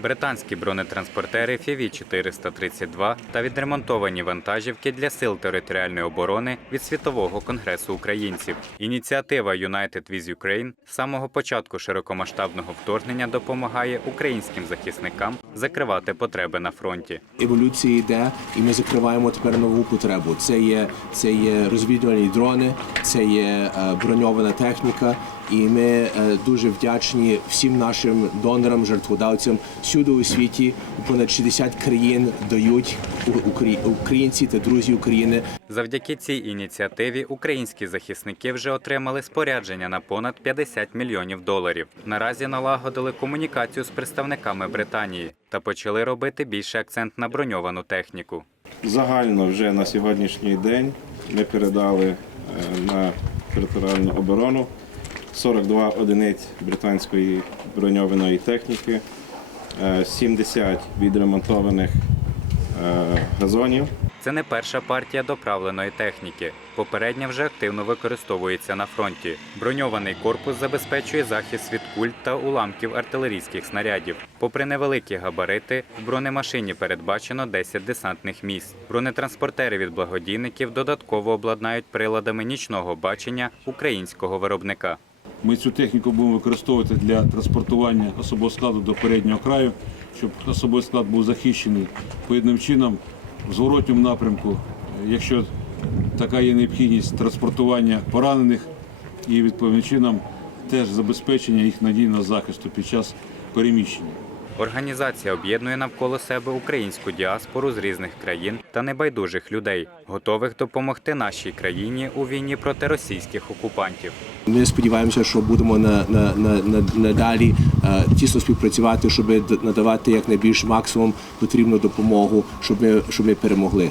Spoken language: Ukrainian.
британські бронетранспортери FIV-432 та відремонтовані вантажівки для сил територіальної оборони від Світового конгресу українців. Ініціатива United with Ukraine з самого початку широкомасштабного вторгнення допомагає українським захисникам закривати потреби на фронті. еволюція йде, і ми закриваємо тепер нову потребу. Це є це є розвідувальні дрони, це є е, броньована техніка. І ми е, дуже вдячні всім нашим донорам, жертводавцям всюди у світі. Понад 60 країн дають українці та друзі України Завдяки цій ініціативі українські захисники вже отримали спорядження на понад 50 мільйонів доларів. Наразі налагодили комунікацію з представниками Британії та почали робити більший акцент на броньовану техніку. Загально вже на сьогоднішній день ми передали е, на територіальну оборону 42 одиниць британської броньованої техніки, е, 70 відремонтованих е, газонів. Це не перша партія доправленої техніки. Попередня вже активно використовується на фронті. Броньований корпус забезпечує захист від куль та уламків артилерійських снарядів. Попри невеликі габарити, в бронемашині передбачено 10 десантних місць. Бронетранспортери від благодійників додатково обладнають приладами нічного бачення українського виробника. Ми цю техніку будемо використовувати для транспортування особового складу до переднього краю, щоб особовий склад був захищений поєдним чином в зворотньому напрямку, якщо така є необхідність транспортування поранених і відповідним чином теж забезпечення їх надійного захисту під час переміщення. Організація об'єднує навколо себе українську діаспору з різних країн та небайдужих людей, готових допомогти нашій країні у війні проти російських окупантів. Ми сподіваємося, що будемо на, на, на, на, надалі е, тісно співпрацювати, щоб надавати надавати якнайбільш максимум потрібну допомогу, щоб ми, щоб ми перемогли.